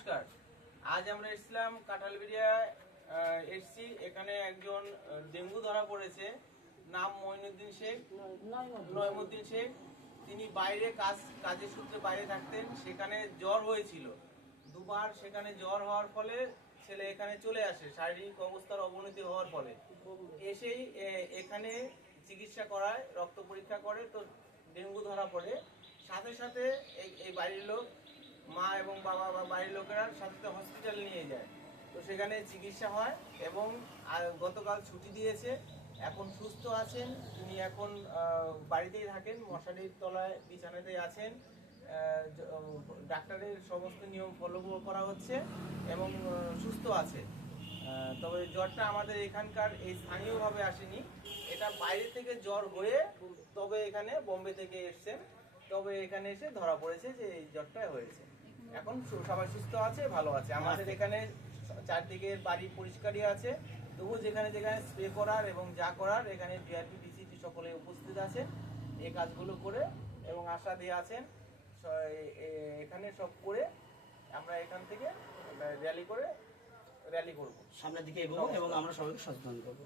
নমস্কার। আজ আমরা এসেছিলাম কাঁঠালবিড়িয়া এসছি। এখানে একজন ডেঙ্গু ধরা পড়েছে। নাম মঈনুদ্দিন শেখ। নয়মুদ্দিন শেখ। তিনি বাইরে কাজ কাজের সূত্রে বাইরে থাকতেন। সেখানে জ্বর হয়েছিল। দুবার সেখানে জ্বর হওয়ার ফলে ছেলে এখানে চলে আসে। শারীরিক অবস্থার অবনতি হওয়ার ফলে। এসেই এখানে চিকিৎসা করায় রক্ত পরীক্ষা করে। তো ডেঙ্গু ধরা পড়ে। সাথে সাথে এই এই বাড়ির লোক মা এবং বাবা বা বাড়ির লোকেরা সাথে হসপিটাল নিয়ে যায়। তো সেখানে চিকিৎসা হয় এবং গতকাল ছুটি দিয়েছে। এখন সুস্থ আছেন। তিনি এখন বাড়িতেই থাকেন, মশারির তলায়, বিছানাতেই আছেন। ডাক্তারের সমস্ত নিয়ম ফলো করা হচ্ছে এবং সুস্থ আছে তবে জ্বরটা আমাদের এখানকার এই স্থানীয়ভাবে আসেনি। এটা বাইরে থেকে জ্বর হয়ে তবে এখানে বোম্বে থেকে এসছেন। তবে এখানে এসে ধরা পড়েছে যে এই জ্বরটা হয়েছে। এখন সবাই সুস্থ আছে ভালো আছে। আমাদের এখানে চারদিকে বাড়ি পরিষ্কারই আছে। তবু যেখানে যেখানে স্প্রে করার এবং যা করার এখানে ডিআরপি ডিসিটি সকলে উপস্থিত আছে এই কাজগুলো করে এবং আশা দিয়ে আছেন এখানে সব করে আমরা এখান থেকে র্যালি করে র্যালি করব। সামনের দিকে এগোবো এবং আমরা সবাইকে সচেতন করব।